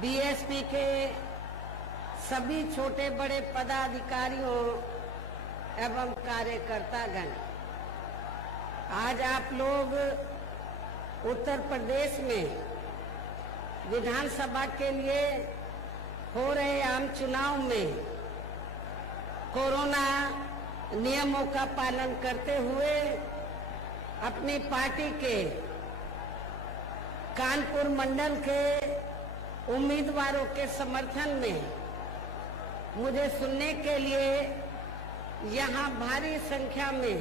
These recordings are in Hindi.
बीएसपी के सभी छोटे बड़े पदाधिकारियों एवं कार्यकर्तागण, आज आप लोग उत्तर प्रदेश में विधानसभा के लिए हो रहे आम चुनाव में कोरोना नियमों का पालन करते हुए अपनी पार्टी के कानपुर मंडल के उम्मीदवारों के समर्थन में मुझे सुनने के लिए यहाँ भारी संख्या में,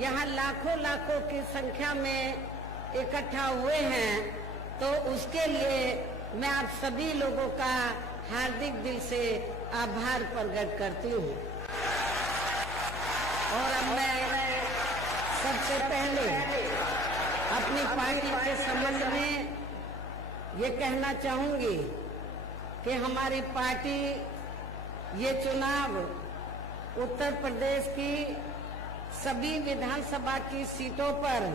यहाँ लाखों लाखों की संख्या में इकट्ठा हुए हैं, तो उसके लिए मैं आप सभी लोगों का हार्दिक दिल से आभार प्रकट करती हूँ। और अब मैं सबसे पहले अपनी पार्टी के संबंध में ये कहना चाहूंगी कि हमारी पार्टी ये चुनाव उत्तर प्रदेश की सभी विधानसभा की सीटों पर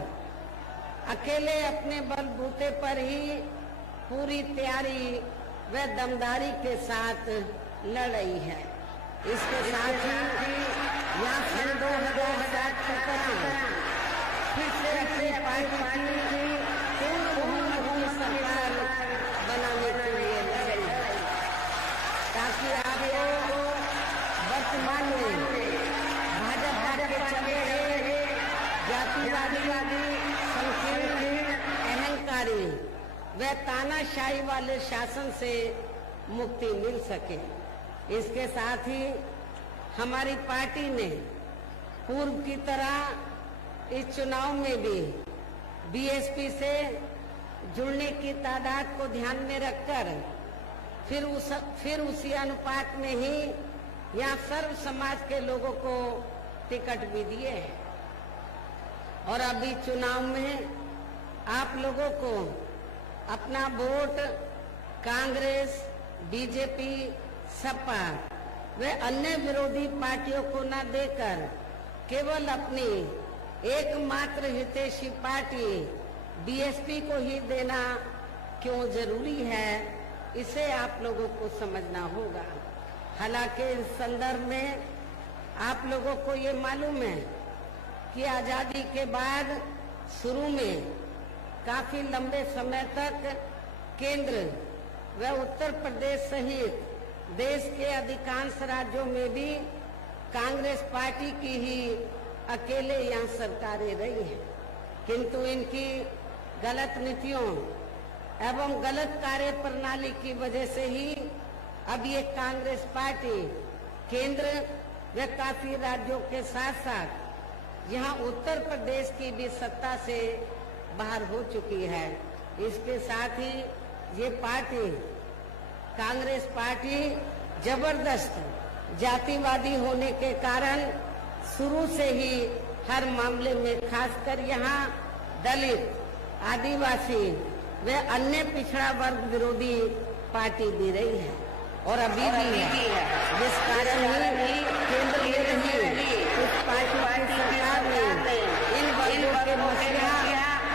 अकेले अपने बलबूते पर ही पूरी तैयारी व दमदारी के साथ लड़ रही है। इसके साथ ही यहाँ सन 2007 की तरह फिर से अपनी पार्टी की पूर्ण बहुमत की सरकार बनाने के लिए लड़ी है, ताकि आपको वर्तमान में भाजपा के चले रहे जातिवादी, संकीर्ण, अहंकारी व तानाशाही वाले शासन से मुक्ति मिल सके। इसके साथ ही हमारी पार्टी ने पूर्व की तरह इस चुनाव में भी बीएसपी से जुड़ने की तादाद को ध्यान में रखकर फिर उसी अनुपात में ही यहाँ सर्व समाज के लोगों को टिकट भी दिए हैं। और अभी चुनाव में आप लोगों को अपना वोट कांग्रेस, बीजेपी, सपा व अन्य विरोधी पार्टियों को न देकर केवल अपनी एकमात्र हितैषी पार्टी बीएसपी को ही देना क्यों जरूरी है, इसे आप लोगों को समझना होगा। हालांकि इस संदर्भ में आप लोगों को ये मालूम है कि आजादी के बाद शुरू में काफी लंबे समय तक केंद्र व उत्तर प्रदेश सहित देश के अधिकांश राज्यों में भी कांग्रेस पार्टी की ही अकेले यहाँ सरकारें रही हैं, किंतु इनकी गलत नीतियों एवं गलत कार्य प्रणाली की वजह से ही अब ये कांग्रेस पार्टी केंद्र व काफी राज्यों के साथ साथ यहाँ उत्तर प्रदेश की भी सत्ता से बाहर हो चुकी है। इसके साथ ही ये पार्टी कांग्रेस पार्टी जबरदस्त जातिवादी होने के कारण शुरू से ही हर मामले में खासकर यहाँ दलित, आदिवासी व अन्य पिछड़ा वर्ग विरोधी पार्टी भी रही है और अभी भी है, जिस कारण ही केंद्र में रही इस पार्टी की सरकार ने इन वर्गों के मसला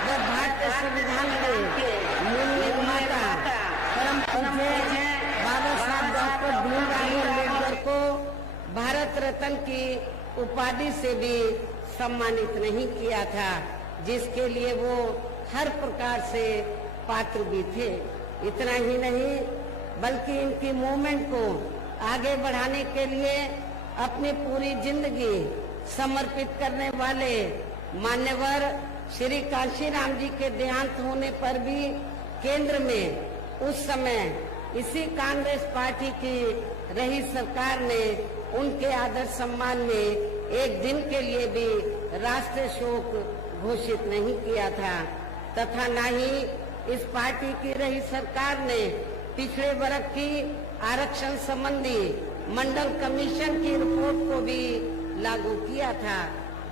व भारतीय संविधान के मूल निर्माता परम पूज्य बाबा साहब डॉक्टर भीमराव अम्बेडकर को भारत रत्न की उपाधि से भी सम्मानित नहीं किया था, जिसके लिए वो हर प्रकार से पात्र भी थे। इतना ही नहीं बल्कि इनकी मूवमेंट को आगे बढ़ाने के लिए अपनी पूरी जिंदगी समर्पित करने वाले मान्यवर श्री कांशीराम जी के देहांत होने पर भी केंद्र में उस समय इसी कांग्रेस पार्टी की रही सरकार ने उनके आदर सम्मान में एक दिन के लिए भी राष्ट्रीय शोक घोषित नहीं किया था, तथा न ही इस पार्टी की रही सरकार ने पिछड़े वर्ग की आरक्षण संबंधी मंडल कमीशन की रिपोर्ट को भी लागू किया था,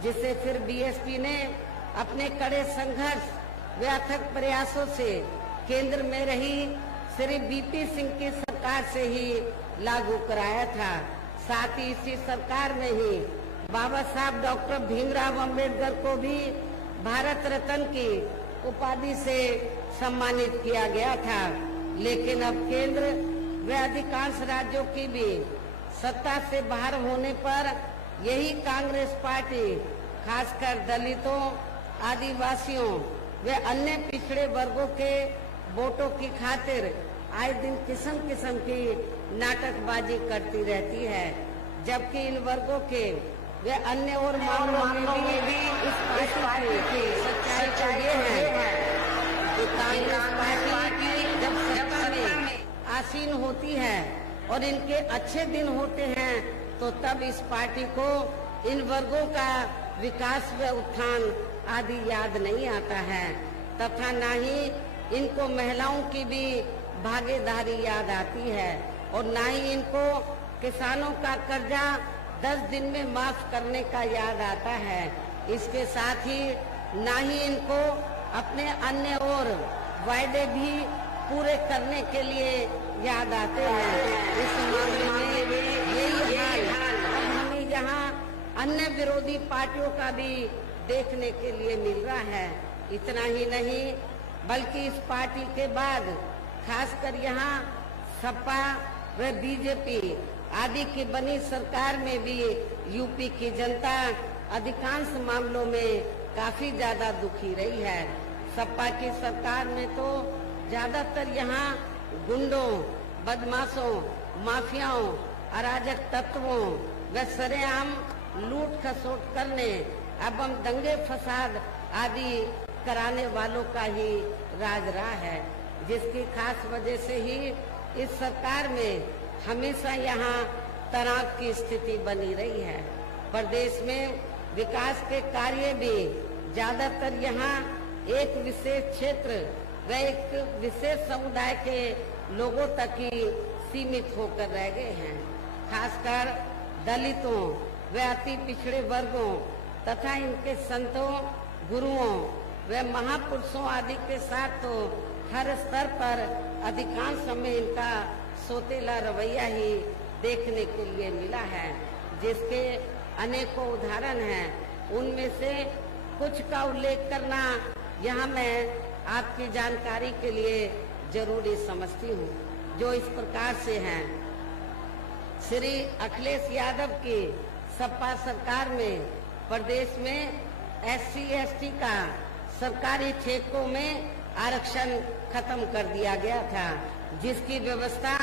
जिसे फिर बीएसपी ने अपने कड़े संघर्ष व अथक प्रयासों से केंद्र में रही श्री बीपी सिंह की सरकार से ही लागू कराया था। साथ ही इसी सरकार में ही बाबा साहब डॉक्टर भीमराव अम्बेडकर को भी भारत रत्न की उपाधि से सम्मानित किया गया था। लेकिन अब केंद्र व अधिकांश राज्यों की भी सत्ता से बाहर होने पर यही कांग्रेस पार्टी खासकर दलितों, आदिवासियों व अन्य पिछड़े वर्गों के वोटों की खातिर आए दिन किस्म किस्म की नाटकबाजी करती रहती है, जबकि इन वर्गों के वे अन्य और मामलों में भी इस पार्टी की सच्चाई तो ये है कि कांग्रेस पार्टी जब सत्ता में आसीन होती है और इनके अच्छे दिन होते हैं तो तब इस पार्टी को इन वर्गों का विकास व उत्थान आदि याद नहीं आता है, तथा न ही इनको महिलाओं की भी भागीदारी याद आती है और न ही इनको किसानों का कर्जा 10 दिन में माफ करने का याद आता है। इसके साथ ही न ही इनको अपने अन्य और वायदे भी पूरे करने के लिए याद आते हैं। इस मामले में यही हाल अब हमें यहाँ अन्य विरोधी पार्टियों का भी देखने के लिए मिल रहा है। इतना ही नहीं बल्कि इस पार्टी के बाद खासकर यहाँ सपा व बीजेपी आदि की बनी सरकार में भी यूपी की जनता अधिकांश मामलों में काफी ज्यादा दुखी रही है। सपा की सरकार में तो ज्यादातर यहाँ गुंडों, बदमाशों, माफियाओं, अराजक तत्वों व सरेआम लूट खसोट करने एवं दंगे फसाद आदि कराने वालों का ही राज रहा है, जिसकी खास वजह से ही इस सरकार में हमेशा यहाँ तनाव की स्थिति बनी रही है। प्रदेश में विकास के कार्य भी ज्यादातर यहाँ एक विशेष क्षेत्र व एक विशेष समुदाय के लोगों तक ही सीमित होकर रह गए हैं। खासकर दलितों व अति पिछड़े वर्गों तथा इनके संतों, गुरुओं व महापुरुषों आदि के साथ तो हर स्तर पर अधिकांश समय इनका सोतेला रवैया ही देखने के लिए मिला है, जिसके अनेकों उदाहरण हैं। उनमें से कुछ का उल्लेख करना यहाँ मैं आपकी जानकारी के लिए जरूरी समझती हूँ, जो इस प्रकार से हैं। श्री अखिलेश यादव की सपा सरकार में प्रदेश में SC/ST का सरकारी ठेकों में आरक्षण खत्म कर दिया गया था, जिसकी व्यवस्था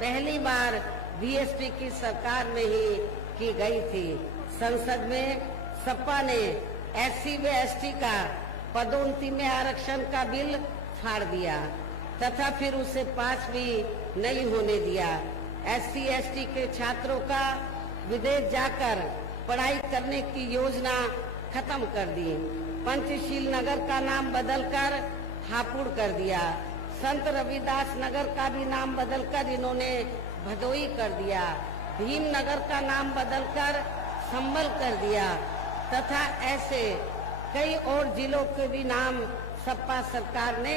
पहली बार BSP की सरकार में ही की गई थी। संसद में सपा ने SC/ST का पदोन्नति में आरक्षण का बिल फाड़ दिया तथा फिर उसे पास भी नहीं होने दिया। SC/ST के छात्रों का विदेश जाकर पढ़ाई करने की योजना खत्म कर दी। पंचशील नगर का नाम बदलकर हापुड़ कर दिया। संत रविदास नगर का भी नाम बदलकर इन्होंने भदोई कर दिया। भीम नगर का नाम बदलकर संभल कर दिया तथा ऐसे कई और जिलों के भी नाम सपा सरकार ने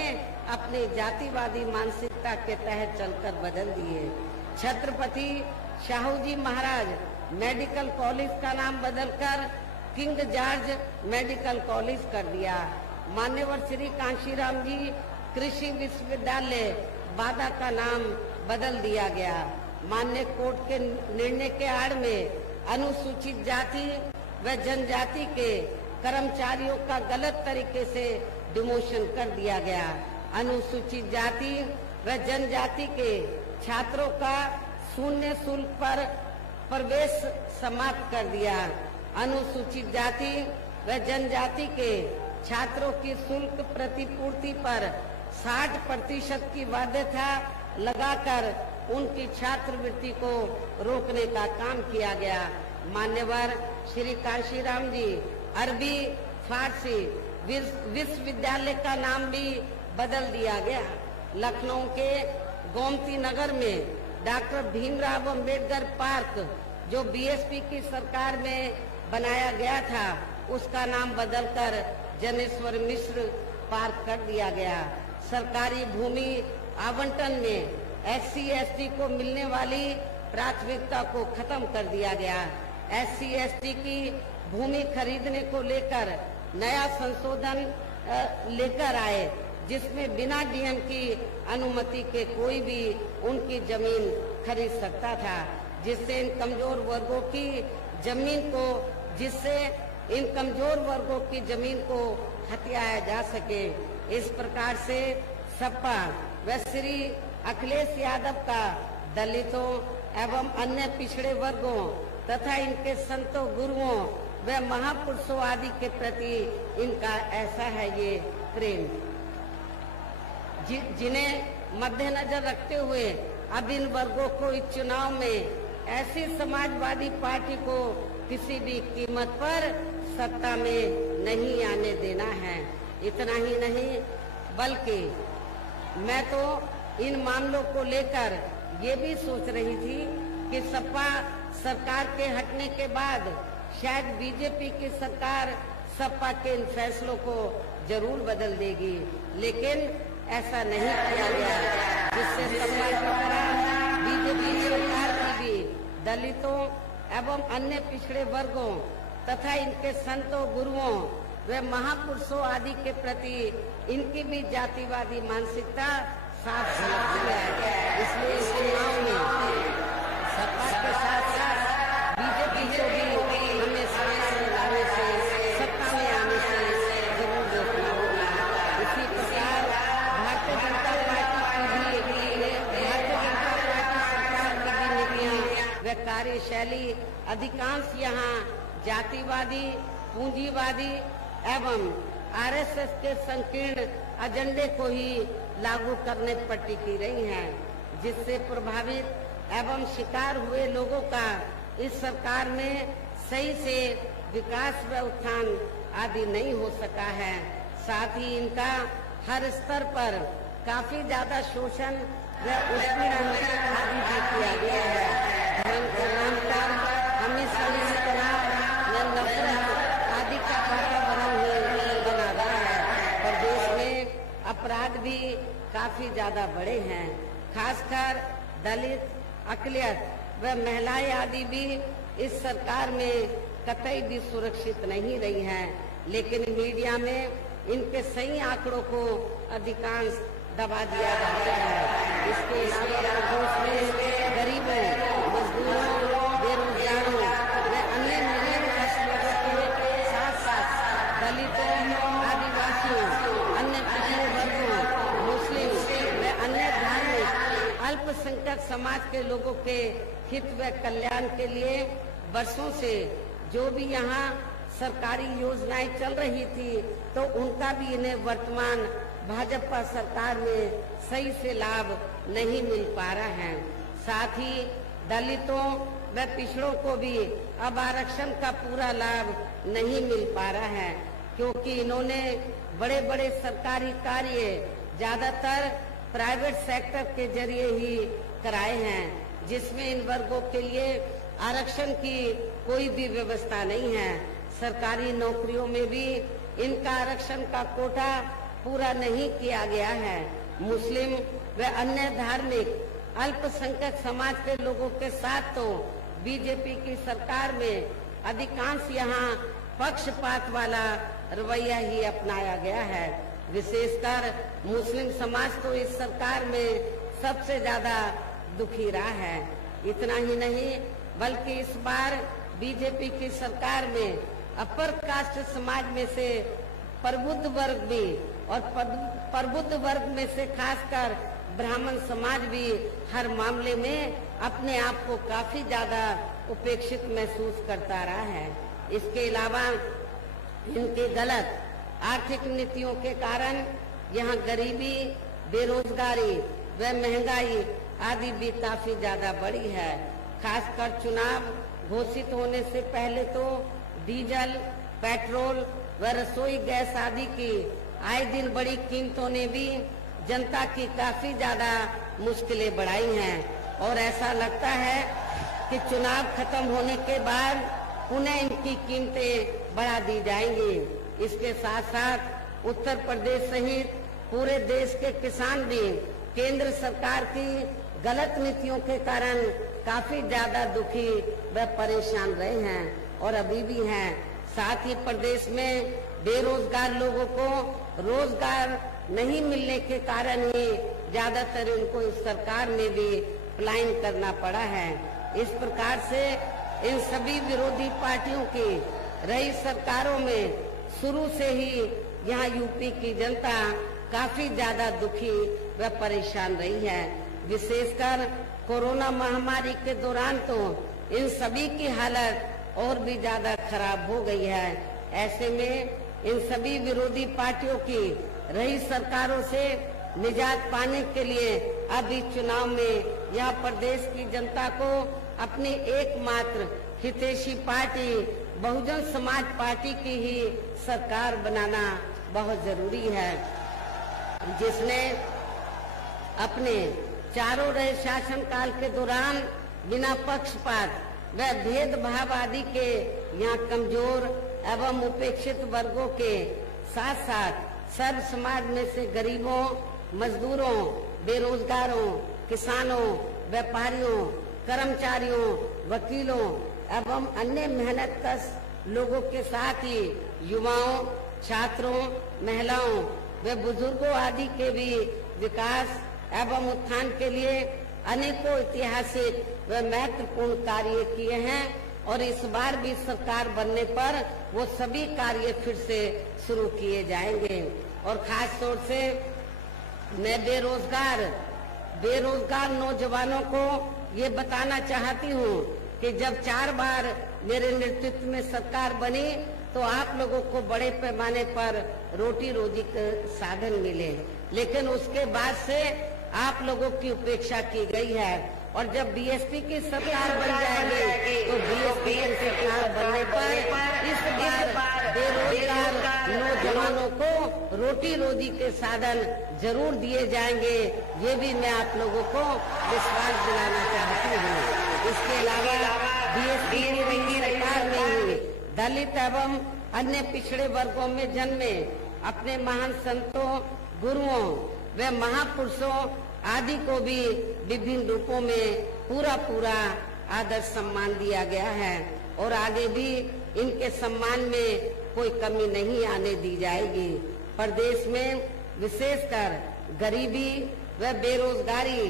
अपनी जातिवादी मानसिकता के तहत चलकर बदल दिए। छत्रपति शाहू जी महाराज मेडिकल कॉलेज का नाम बदलकर किंग जॉर्ज मेडिकल कॉलेज कर दिया। मान्यवर श्री कांशीराम जी कृषि विश्वविद्यालय बादा का नाम बदल दिया गया। मान्य कोर्ट के निर्णय के आड़ में अनुसूचित जाति व जनजाति के कर्मचारियों का गलत तरीके से डिमोशन कर दिया गया। अनुसूचित जाति व जनजाति के छात्रों का शून्य शुल्क पर प्रवेश समाप्त कर दिया। अनुसूचित जाति व जनजाति के छात्रों की शुल्क प्रतिपूर्ति पर 60% की बाध्यता लगाकर उनकी छात्रवृत्ति को रोकने का काम किया गया। मान्यवर श्री कांशीराम जी अरबी फारसी विश्वविद्यालय का नाम भी बदल दिया गया। लखनऊ के गोमती नगर में डॉक्टर भीमराव अंबेडकर पार्क जो BSP की सरकार में बनाया गया था, उसका नाम बदलकर जनेश्वर मिश्र पार्क कर दिया गया। सरकारी भूमि आवंटन में SC/ST को मिलने वाली प्राथमिकता को खत्म कर दिया गया। SC/ST की भूमि खरीदने को लेकर नया संशोधन लेकर आए, जिसमें बिना डीएम की अनुमति के कोई भी उनकी जमीन खरीद सकता था, जिससे इन कमजोर वर्गों की जमीन को हथियाया जा सके। इस प्रकार से सपा व श्री अखिलेश यादव का दलितों एवं अन्य पिछड़े वर्गों तथा इनके संतों, गुरुओं व महापुरुषों आदि के प्रति इनका ऐसा है ये प्रेम, जिन्हें मद्देनजर रखते हुए अब इन वर्गों को इस चुनाव में ऐसी समाजवादी पार्टी को किसी भी कीमत पर सत्ता में नहीं आने देना है। इतना ही नहीं, बल्कि मैं तो इन मामलों को लेकर ये भी सोच रही थी कि सपा सरकार के हटने के बाद शायद बीजेपी की सरकार सपा के इन फैसलों को जरूर बदल देगी, लेकिन ऐसा नहीं किया गया, जिससे सपा की तरह बीजेपी सरकार की भी दलितों एवं अन्य पिछड़े वर्गों तथा इनके संतों, गुरुओं व महापुरुषों आदि के प्रति इनकी भी जातिवादी मानसिकता साफ झलकती है। इसलिए इस चुनाव में सपा के साथ साथ बीजेपी को भी हमें समय लाने से, सत्ता में आने से जरूर रोकना होगा। इसी प्रकार भारतीय जनता पार्टी सरकार की भी नीतियां व कार्यशैली अधिकांश यहाँ जातिवादी, पूंजीवादी एवं आरएसएस के संकीर्ण एजेंडे को ही लागू करने पर टिकी रही हैं, जिससे प्रभावित एवं शिकार हुए लोगों का इस सरकार में सही से विकास व उत्थान आदि नहीं हो सका है। साथ ही इनका हर स्तर पर काफी ज्यादा शोषण व उत्पीड़न आदि भी किया गया है। धर्म के नाम पर हमेशा इस तरह नफरत आदि का वातावरण ही बना रहा है। प्रदेश में अपराध भी काफी ज्यादा बढ़े हैं, खासकर दलित, अकलियत व महिलाएं आदि भी इस सरकार में कतई भी सुरक्षित नहीं रही हैं, लेकिन मीडिया में इनके सही आंकड़ों को अधिकांश दबा दिया जाता है। इसके अलावा प्रदेश में गरीबों, मजदूरों, बेरोजगारों व अन्य निरीह वर्गों के साथ साथ दलितों, आदिवासियों, अन्य पिछड़े वर्गों, मुस्लिम व अन्य धार्मिक अल्पसंख्यक समाज के लोगों के हित व कल्याण के लिए वर्षों से जो भी यहाँ सरकारी योजनाएं चल रही थी, तो उनका भी इन्हें वर्तमान भाजपा सरकार में सही से लाभ नहीं मिल पा रहा है। साथ ही दलितों व पिछड़ों को भी अब आरक्षण का पूरा लाभ नहीं मिल पा रहा है, क्योंकि इन्होंने बड़े बड़े सरकारी कार्य ज्यादातर प्राइवेट सेक्टर के जरिए ही कराए हैं, जिसमें इन वर्गों के लिए आरक्षण की कोई भी व्यवस्था नहीं है। सरकारी नौकरियों में भी इनका आरक्षण का कोटा पूरा नहीं किया गया है। मुस्लिम व अन्य धार्मिक अल्पसंख्यक समाज के लोगों के साथ तो बीजेपी की सरकार में अधिकांश यहाँ पक्षपात वाला रवैया ही अपनाया गया है। विशेषकर मुस्लिम समाज तो इस सरकार में सबसे ज्यादा दुखी रहा है। इतना ही नहीं, बल्कि इस बार बीजेपी की सरकार में अपर कास्ट समाज में से प्रबुद्ध वर्ग भी और प्रबुद्ध वर्ग में से खासकर ब्राह्मण समाज भी हर मामले में अपने आप को काफी ज्यादा उपेक्षित महसूस करता रहा है। इसके अलावा इनके गलत आर्थिक नीतियों के कारण यहाँ गरीबी, बेरोजगारी व महंगाई आदि भी काफी ज्यादा बढ़ी है। खासकर चुनाव घोषित होने से पहले तो डीजल, पेट्रोल व रसोई गैस आदि की आए दिन बड़ी कीमतों ने भी जनता की काफी ज्यादा मुश्किलें बढ़ाई हैं, और ऐसा लगता है कि चुनाव खत्म होने के बाद पुनः इनकी कीमतें बढ़ा दी जाएंगी। इसके साथ साथ उत्तर प्रदेश सहित पूरे देश के किसान भी केंद्र सरकार की गलत नीतियों के कारण काफी ज्यादा दुखी व परेशान रहे हैं और अभी भी हैं। साथ ही प्रदेश में बेरोजगार लोगों को रोजगार नहीं मिलने के कारण ही ज्यादातर उनको इस सरकार में भी पलायन करना पड़ा है। इस प्रकार से इन सभी विरोधी पार्टियों की रही सरकारों में शुरू से ही यहाँ यूपी की जनता काफी ज्यादा दुखी व परेशान रही है। विशेषकर कोरोना महामारी के दौरान तो इन सभी की हालत और भी ज्यादा खराब हो गई है। ऐसे में इन सभी विरोधी पार्टियों की रही सरकारों से निजात पाने के लिए अब इस चुनाव में यह प्रदेश की जनता को अपनी एकमात्र हितैषी पार्टी बहुजन समाज पार्टी की ही सरकार बनाना बहुत जरूरी है, जिसने अपने चारों रहे शासनकाल के दौरान बिना पक्षपात व भेदभाव आदि के यहाँ कमजोर एवं उपेक्षित वर्गों के साथ साथ सर्व समाज में से गरीबों, मजदूरों, बेरोजगारों, किसानों, व्यापारियों, कर्मचारियों, वकीलों एवं अन्य मेहनतकश लोगों के साथ ही युवाओं, छात्रों, महिलाओं व बुजुर्गों आदि के भी विकास एवं उत्थान के लिए अनेकों ऐतिहासिक व महत्वपूर्ण कार्य किए हैं और इस बार भी सरकार बनने पर वो सभी कार्य फिर से शुरू किए जाएंगे। और खास तौर से मैं बेरोजगार नौजवानों को ये बताना चाहती हूँ कि जब 4 बार मेरे नेतृत्व में सरकार बनी तो आप लोगों को बड़े पैमाने पर रोटी रोजी के साधन मिले, लेकिन उसके बाद से आप लोगों की उपेक्षा की गई है। और जब बीएसपी की सरकार बन जाएगी तो बीएसपी की सरकार बनने पर इस बार बेरोजगार नौजवानों को रोटी रोजी के साधन जरूर दिए जाएंगे, ये भी मैं आप लोगों को विश्वास दिलाना चाहती हूँ। इसके अलावा बीएसपी की सरकार में ही दलित एवं अन्य पिछड़े वर्गों में जन्मे अपने महान संतों, गुरुओं व महापुरुषों आदि को भी विभिन्न रूपों में पूरा आदर सम्मान दिया गया है और आगे भी इनके सम्मान में कोई कमी नहीं आने दी जाएगी। प्रदेश में विशेषकर गरीबी व बेरोजगारी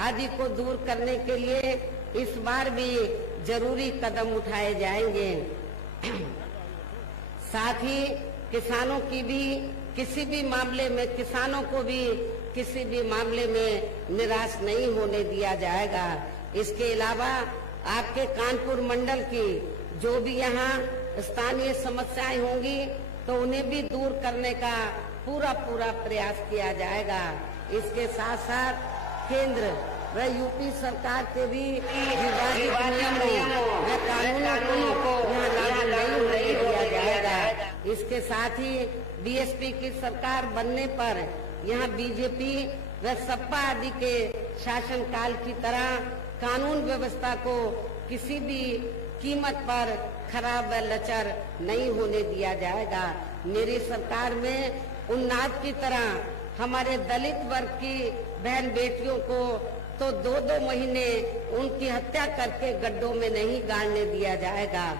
आदि को दूर करने के लिए इस बार भी जरूरी कदम उठाए जाएंगे। साथ ही किसानों की भी किसी भी मामले में किसी भी मामले में निराश नहीं होने दिया जाएगा। इसके अलावा आपके कानपुर मंडल की जो भी यहाँ स्थानीय समस्याएं होंगी तो उन्हें भी दूर करने का पूरा प्रयास किया जाएगा। इसके साथ साथ केंद्र व यूपी सरकार के भी विवादित नियमों व कानूनों को यहाँ लागू नहीं दिया जाएगा। इसके साथ ही बीएसपी की सरकार बनने पर यहाँ बीजेपी व सपा आदि के शासनकाल की तरह कानून व्यवस्था को किसी भी कीमत पर खराब व लचर नहीं होने दिया जाएगा। मेरी सरकार में उन्नाव की तरह हमारे दलित वर्ग की बहन बेटियों को तो 2-2 महीने उनकी हत्या करके गड्ढों में नहीं गाड़ने दिया जाएगा।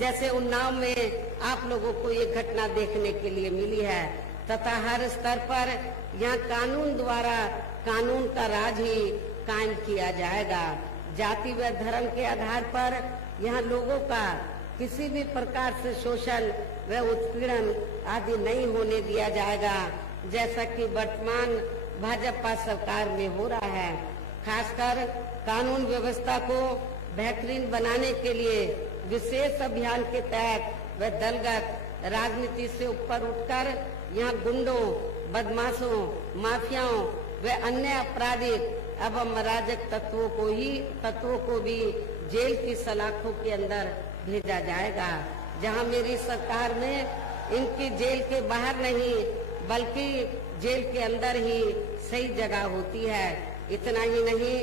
जैसे उन्नाव में आप लोगों को ये घटना देखने के लिए मिली है तथा हर स्तर पर यहाँ कानून द्वारा कानून का राज ही कायम किया जाएगा। जाति व धर्म के आधार पर यहाँ लोगों का किसी भी प्रकार से शोषण व उत्पीड़न आदि नहीं होने दिया जाएगा, जैसा कि वर्तमान भाजपा सरकार में हो रहा है। खासकर कानून व्यवस्था को बेहतरीन बनाने के लिए विशेष अभियान के तहत व दलगत राजनीति से ऊपर उठकर यहाँ गुंडों, बदमाशों, माफियाओं व अन्य आपराधिक एवं अराजक तत्वों को भी जेल की सलाखों के अंदर भेजा जाएगा, जहाँ मेरी सरकार में इनकी जेल के बाहर नहीं बल्कि जेल के अंदर ही सही जगह होती है। इतना ही नहीं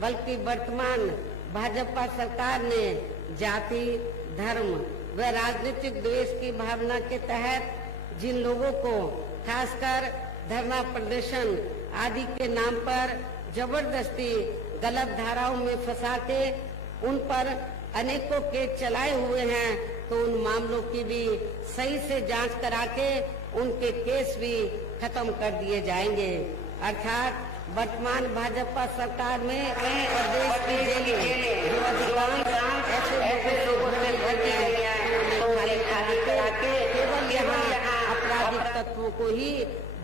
बल्कि वर्तमान भाजपा सरकार ने जाति, धर्म व राजनीतिक द्वेष की भावना के तहत जिन लोगों को खासकर धरना प्रदर्शन आदि के नाम पर जबरदस्ती गलत धाराओं में फंसा के उन पर अनेकों केस चलाए हुए हैं, तो उन मामलों की भी सही से जांच करा के उनके केस भी खत्म कर दिए जाएंगे। अर्थात वर्तमान भाजपा सरकार में प्रदेश की जेलें जो अधिकांश ऐसे लोगों से भर गया केवल यहाँ आपराधिक तत्वों को ही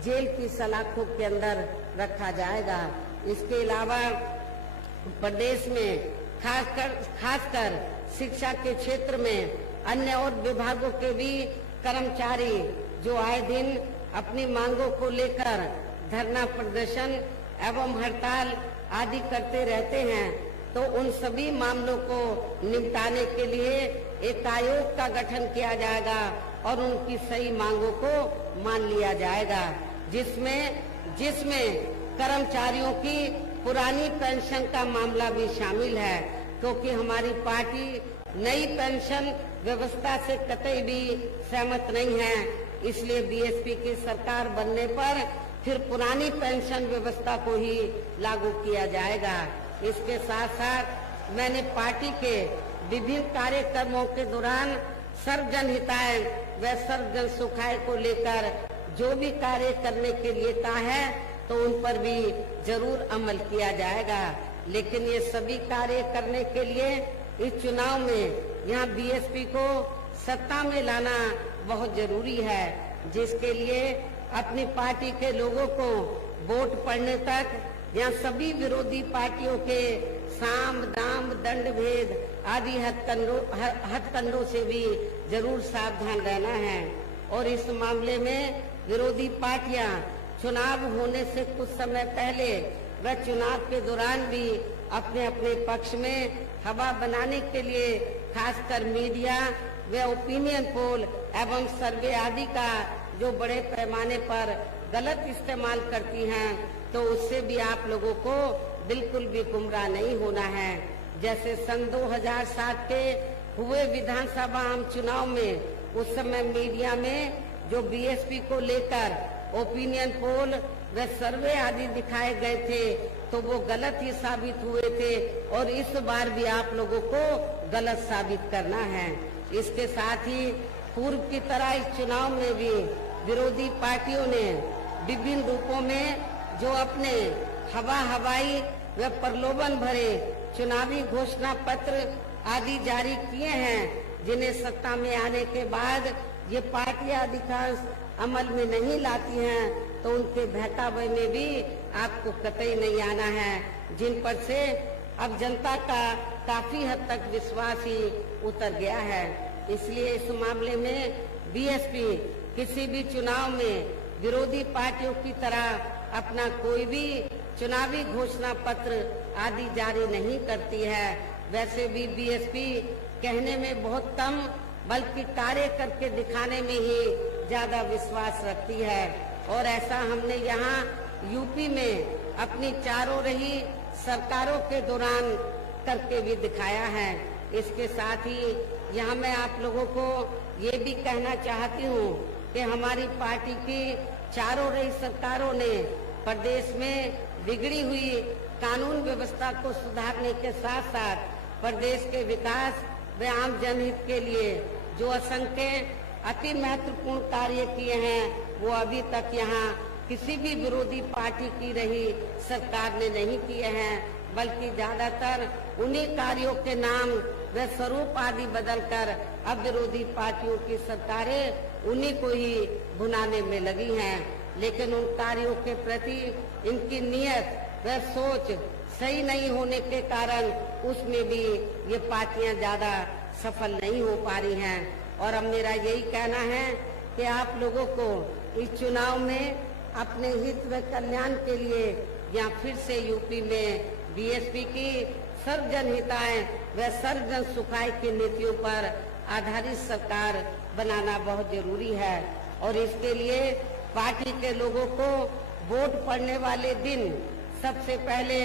जेल की सलाखों के अंदर रखा जाएगा। इसके अलावा प्रदेश में खासकर शिक्षा के क्षेत्र में अन्य और विभागों के भी कर्मचारी जो आए दिन अपनी मांगों को लेकर धरना प्रदर्शन एवं हड़ताल आदि करते रहते हैं, तो उन सभी मामलों को निपटाने के लिए एक आयोग का गठन किया जाएगा और उनकी सही मांगों को मान लिया जाएगा, जिसमें कर्मचारियों की पुरानी पेंशन का मामला भी शामिल है, क्योंकि हमारी पार्टी नई पेंशन व्यवस्था से कतई भी सहमत नहीं है। इसलिए बीएसपी की सरकार बनने पर फिर पुरानी पेंशन व्यवस्था को ही लागू किया जाएगा। इसके साथ साथ मैंने पार्टी के विभिन्न कार्यक्रमों के दौरान सर्वजन हिताय व सर्वजन सुखाय को लेकर जो भी कार्य करने के लिए कहा है, तो उन पर भी जरूर अमल किया जाएगा। लेकिन ये सभी कार्य करने के लिए इस चुनाव में यहाँ बीएसपी को सत्ता में लाना बहुत जरूरी है, जिसके लिए अपनी पार्टी के लोगों को वोट पड़ने तक यहाँ सभी विरोधी पार्टियों के साम दाम दंड भेद आदि हथकंडों से भी जरूर सावधान रहना है। और इस मामले में विरोधी पार्टियां चुनाव होने से कुछ समय पहले व चुनाव के दौरान भी अपने अपने पक्ष में हवा बनाने के लिए खासकर मीडिया व ओपिनियन पोल एवं सर्वे आदि का जो बड़े पैमाने पर गलत इस्तेमाल करती हैं, तो उससे भी आप लोगों को बिल्कुल भी गुमराह नहीं होना है। जैसे सन 2007 के हुए विधानसभा आम चुनाव में उस समय मीडिया में जो बीएसपी को लेकर ओपिनियन पोल व सर्वे आदि दिखाए गए थे, तो वो गलत ही साबित हुए थे और इस बार भी आप लोगों को गलत साबित करना है। इसके साथ ही पूर्व की तरह इस चुनाव में भी विरोधी पार्टियों ने विभिन्न रूपों में जो अपने हवाई व प्रलोभन भरे चुनावी घोषणा पत्र आदि जारी किए हैं, जिन्हें सत्ता में आने के बाद ये पार्टियां अधिकांश अमल में नहीं लाती हैं, तो उनके बहकावे में भी आपको कतई नहीं आना है, जिन पर से अब जनता का काफी हद तक विश्वास ही उतर गया है। इसलिए इस मामले में बीएसपी किसी भी चुनाव में विरोधी पार्टियों की तरह अपना कोई भी चुनावी घोषणा पत्र आदि जारी नहीं करती है। वैसे भी बीएसपी कहने में बहुत कम बल्कि कार्य करके दिखाने में ही ज्यादा विश्वास रखती है, और ऐसा हमने यहाँ यूपी में अपनी चारों रही सरकारों के दौरान करके भी दिखाया है। इसके साथ ही यहाँ मैं आप लोगों को ये भी कहना चाहती हूँ कि हमारी पार्टी की चारों रही सरकारों ने प्रदेश में बिगड़ी हुई कानून व्यवस्था को सुधारने के साथ साथ प्रदेश के विकास व आम जनहित के लिए जो असंख्य अति महत्वपूर्ण कार्य किए हैं, वो अभी तक यहाँ किसी भी विरोधी पार्टी की रही सरकार ने नहीं किए हैं, बल्कि ज्यादातर उन्हीं कार्यों के नाम व स्वरूप आदि बदलकर अब विरोधी पार्टियों की सरकारें उन्हीं को ही भुनाने में लगी हैं। लेकिन उन कार्यों के प्रति इनकी नीयत व सोच सही नहीं होने के कारण उसमें भी ये पार्टियां ज्यादा सफल नहीं हो पा रही हैं। और अब मेरा यही कहना है कि आप लोगों को इस चुनाव में अपने हित व कल्याण के लिए या फिर से यूपी में बीएसपी की सर्वजन हिताय व सर्वजन सुखाय की नीतियों पर आधारित सरकार बनाना बहुत जरूरी है। और इसके लिए पार्टी के लोगों को वोट पड़ने वाले दिन सबसे पहले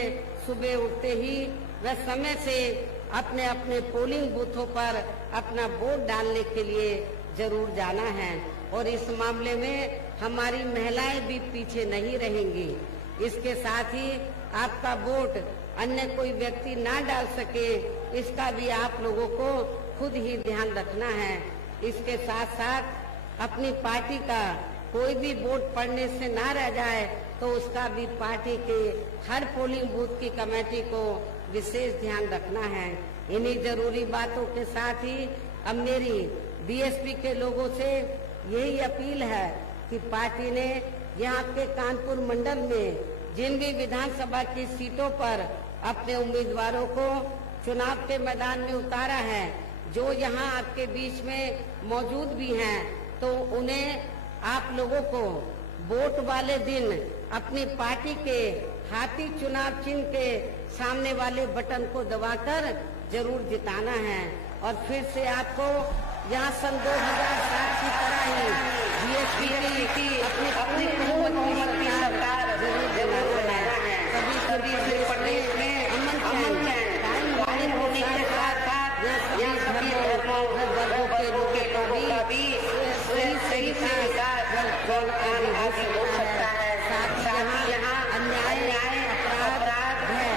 सुबह उठते ही व समय से अपने अपने पोलिंग बूथों पर अपना वोट डालने के लिए जरूर जाना है। और इस मामले में हमारी महिलाएं भी पीछे नहीं रहेंगी। इसके साथ ही आपका वोट अन्य कोई व्यक्ति ना डाल सके, इसका भी आप लोगों को खुद ही ध्यान रखना है। इसके साथ साथ अपनी पार्टी का कोई भी वोट पड़ने से ना रह जाए, तो उसका भी पार्टी के हर पोलिंग बूथ की कमेटी को विशेष ध्यान रखना है। इन्हीं जरूरी बातों के साथ ही अब मेरी बीएसपी के लोगों से यही अपील है कि पार्टी ने यहाँ के कानपुर मंडल में जिन भी विधानसभा की सीटों पर अपने उम्मीदवारों को चुनाव के मैदान में उतारा है, जो यहाँ आपके बीच में मौजूद भी हैं, तो उन्हें आप लोगों को वोट वाले दिन अपनी पार्टी के हाथी चुनाव चिन्ह के सामने वाले बटन को दबाकर जरूर जिताना है। और फिर से आपको यहाँ सन 2007 की तरह ही बीएसपी की अपनी बहुमत की सरकार जरूर बनाना है। सभी प्रदेश में अमन चैन कायम होने के साथ यहाँ सभी वर्गों के लोगों का भी सही आगे हो सकता है। साथ ही यहाँ अन्याय अपराध है,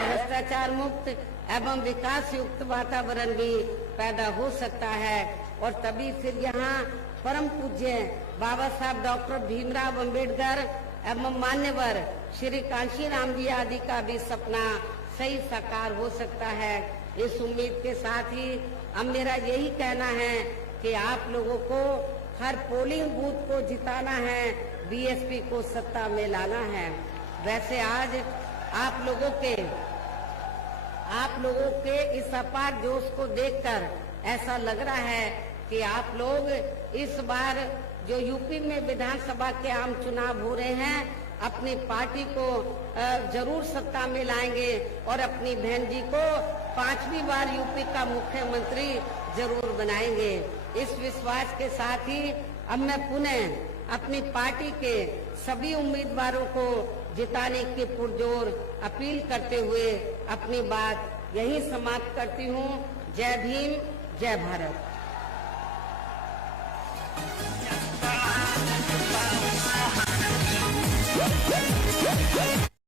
भ्रष्टाचार मुक्त एवं विकास युक्त वातावरण भी पैदा हो सकता है। और तभी फिर यहाँ परम पूज्य बाबा साहब डॉक्टर भीमराव अंबेडकर एवं मान्यवर श्री कांशीराम जी आदि का भी सपना सही साकार हो सकता है। इस उम्मीद के साथ ही अब मेरा यही कहना है कि आप लोगों को हर पोलिंग बूथ को जिताना है, बीएसपी को सत्ता में लाना है। वैसे आज आप लोगों के इस अपार जोश को देखकर ऐसा लग रहा है कि आप लोग इस बार जो यूपी में विधानसभा के आम चुनाव हो रहे हैं, अपनी पार्टी को जरूर सत्ता में लाएंगे और अपनी बहन जी को 5वीं बार यूपी का मुख्यमंत्री जरूर बनाएंगे। इस विश्वास के साथ ही अब मैं पुनः अपनी पार्टी के सभी उम्मीदवारों को जिताने की पुरजोर अपील करते हुए अपनी बात यहीं समाप्त करती हूँ। जय भीम, जय भारत।